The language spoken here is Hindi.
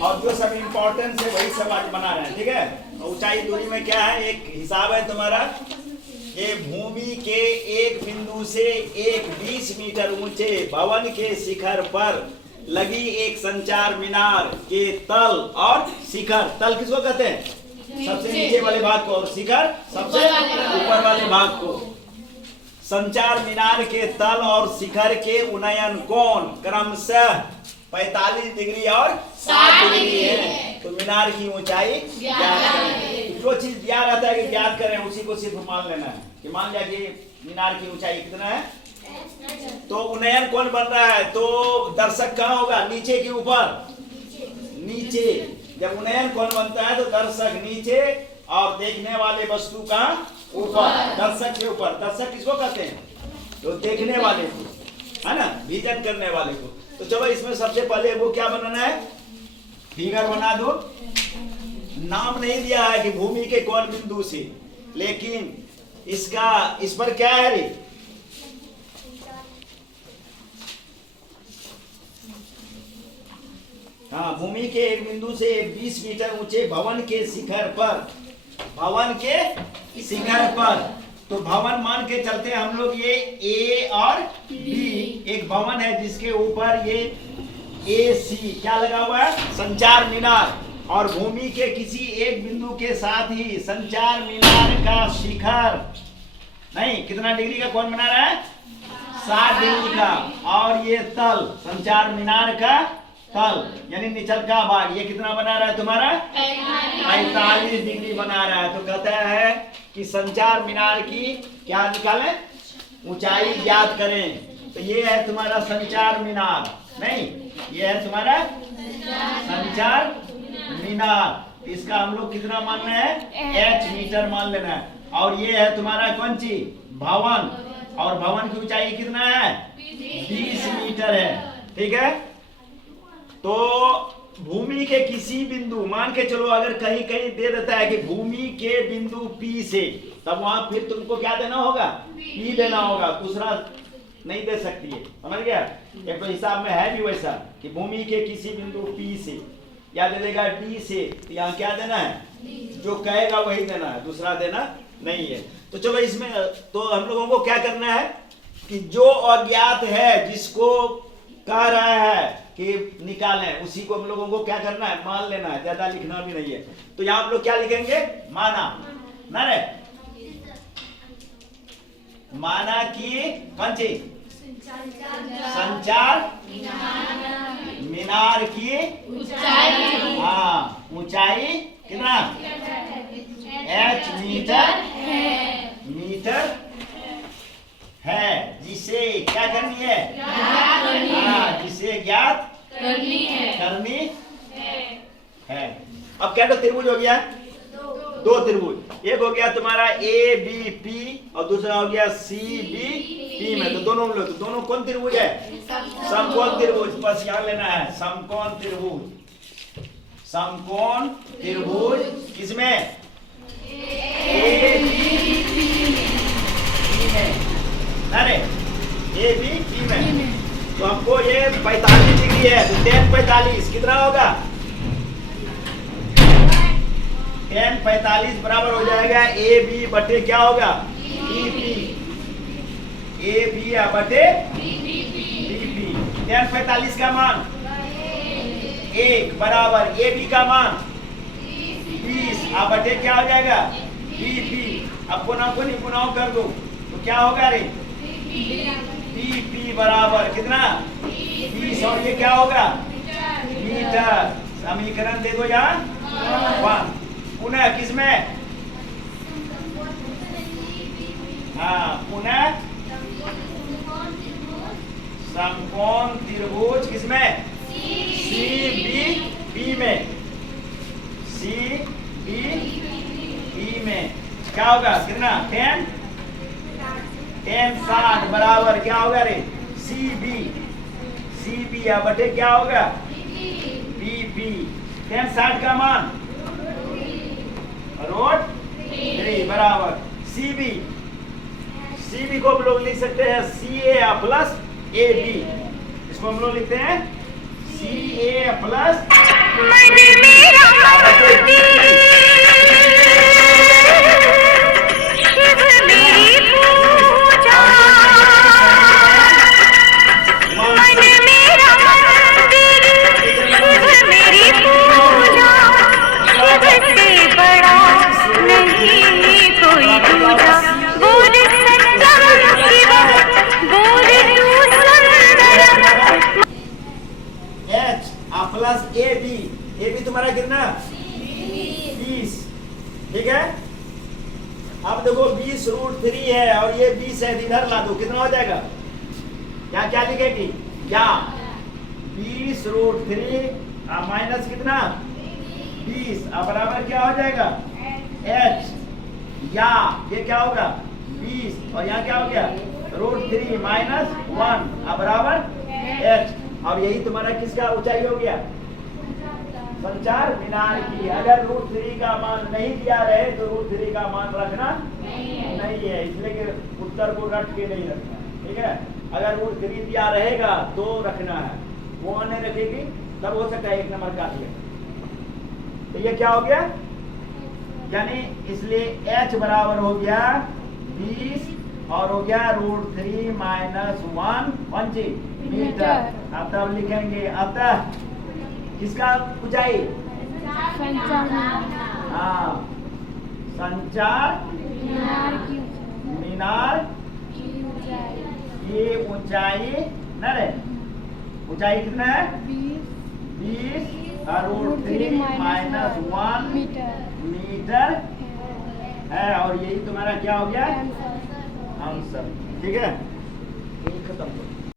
और जो सब इम्पोर्टेंस है वही सब आज बना रहे हैं, ठीक है। ऊंचाई दूरी में क्या है, एक हिसाब है तुम्हारा, ये भूमि के एक बिंदु से एक 20 मीटर ऊंचे भवन के शिखर पर लगी एक संचार मीनार के तल और शिखर, तल किसको कहते हैं, सबसे नीचे वाले भाग को, और शिखर सबसे ऊपर वाले भाग को। संचार मीनार के तल और शिखर के उन्नयन कोण क्रमशः 45 डिग्री और 60 डिग्री है। तो मीनार की ऊंचाई ज्ञात करें। जो चीज दिया रहता है कि ज्ञात करें, उसी को सिर्फ मान लेना है कि मान लिया कि मीनार की ऊंचाई कितना है, तो उन्नयन कौन बन रहा है, तो दर्शक कहाँ होगा, नीचे के ऊपर, नीचे। जब उन्नयन कौन बनता है तो दर्शक नीचे और देखने वाले वस्तु का ऊपर, दर्शक के ऊपर। दर्शक किसको कहते हैं, तो देखने वाले को, है ना, विजन करने वाले को। तो चलो इसमें सबसे पहले वो क्या बनाना है, फिगर बना दो। नाम नहीं दिया है कि भूमि के कौन बिंदु से, लेकिन इसका इस पर क्या है रे, हाँ, भूमि के एक बिंदु से 20 मीटर ऊंचे भवन के शिखर पर, भवन के शिखर पर। तो भवन मान के चलते हैं हम लोग, ये ए और बी एक भवन है जिसके ऊपर ये AC क्या लगा हुआ है, संचार मीनार। और भूमि के किसी एक बिंदु के साथ ही संचार मीनार का शिखर नहीं कितना डिग्री का कौन बना रहा है, 60 डिग्री का। और ये तल, संचार मीनार का तल यानी निचल का भाग, ये कितना बना रहा है तुम्हारा, 45 डिग्री बना रहा है। तो कहता है कि संचार मीनार की क्या निकालें, ऊंचाई ज्ञात करें। तो ये है तुम्हारा संचार मीनार, नहीं, ये है तुम्हारा संचार मीनार। इसका हम लोग कितना मानना है, H मीटर मान लेना है। और ये है तुम्हारा कौन सी, भवन, और भवन की ऊंचाई कितना है, 20 मीटर है, ठीक है। तो भूमि के किसी बिंदु, मान के चलो अगर कहीं कहीं दे देता है कि भूमि के बिंदु P से, तब वहां फिर तुमको क्या देना होगा, P देना होगा, दूसरा नहीं दे सकती है, समझ गया। एक तो हिसाब में है भी वैसा कि भूमि के किसी बिंदु P से, या दे देगा D से, तो यहाँ क्या देना है, जो कहेगा वही देना है, दूसरा देना नहीं है। तो चलो इसमें तो हम लोगों को क्या करना है कि जो अज्ञात है, जिसको कह रहा है कि निकालें, उसी को हम लोगों को क्या करना है, मान लेना है, ज्यादा लिखना भी नहीं है। तो यहाँ आप लोग क्या लिखेंगे, माना ना रे, माना कि कौन सी, संचार मीनार की ऊंचाई, हाँ, ऊंचाई कितना, H मीटर है, जिसे क्या करनी है, हाँ, जिसे ज्ञात करनी है। अब क्या, तो त्रिभुज हो गया, दो त्रिभुज, एक हो गया तुम्हारा ABP और दूसरा हो गया CBP में। तो दोनों लोग, तो दोनों कौन त्रिभुज है, समकोण त्रिभुज। बस यहाँ लेना है समकोण त्रिभुज, समकोण त्रिभुज किसमें, ABP में, अरे ABP में। तो हमको ये 45 डिग्री है, तो tan 45 कितना होगा, tan 45 बराबर हो जाएगा AB बटे क्या होगा, BP, AB बटे BP। tan 45 का मान 1 बराबर AB का मान 20 बटे क्या हो जाएगा, BP। अब पुनः पुनः कर दो तो क्या होगा रे, BP बराबर कितना, 20, और ये क्या होगा, मीटर। समीकरण दे दो यहाँ 1, पुनः किसमें, हाँ, पुनः समकोण त्रिभुज किसमें, CBP में, CBP में क्या होगा, कितना, tan 60 बराबर क्या होगा रे, CB या बटे क्या होगा, BP। tan 60 का मान √3 बराबर CB को हम लोग लिख सकते हैं CA प्लस AB। इसको हम लोग लिखते हैं CA प्लस ए बी तुम्हारा कितना 20, ठीक है। अब देखो 20√3 है और ये 20 है, इधर ला दो, कितना हो जाएगा? यहाँ क्या लिखेगी? या 20√3 माइनस कितना 20 अब बराबर क्या हो जाएगा? h, या ये क्या होगा 20 और यहाँ क्या हो गया √3 माइनस 1 अब बराबर h। अब यही तुम्हारा किसका ऊंचाई हो गया? संचार मीनार की। अगर √3 का मान नहीं दिया रहे तो √3 का मान रखना नहीं है, इसलिए कि उत्तर को रट के नहीं रखना, ठीक है। अगर √3 दिया रहेगा तो रखना है, वो नहीं रखेगी तब हो सकता है 1 नंबर काट ले। तो ये क्या हो गया? यानी इसलिए h बराबर हो गया 20 और हो गया √3 माइनस 1 मीटर। अब तब लिखेंगे अतः किसका ऊंचाई? हाँ, संचार मीनार की ऊंचाई न रे, ऊंचाई कितना है 20 और √3 माइनस 1 मीटर है। और यही तुम्हारा क्या हो गया? आंसर, ठीक है। खत्म।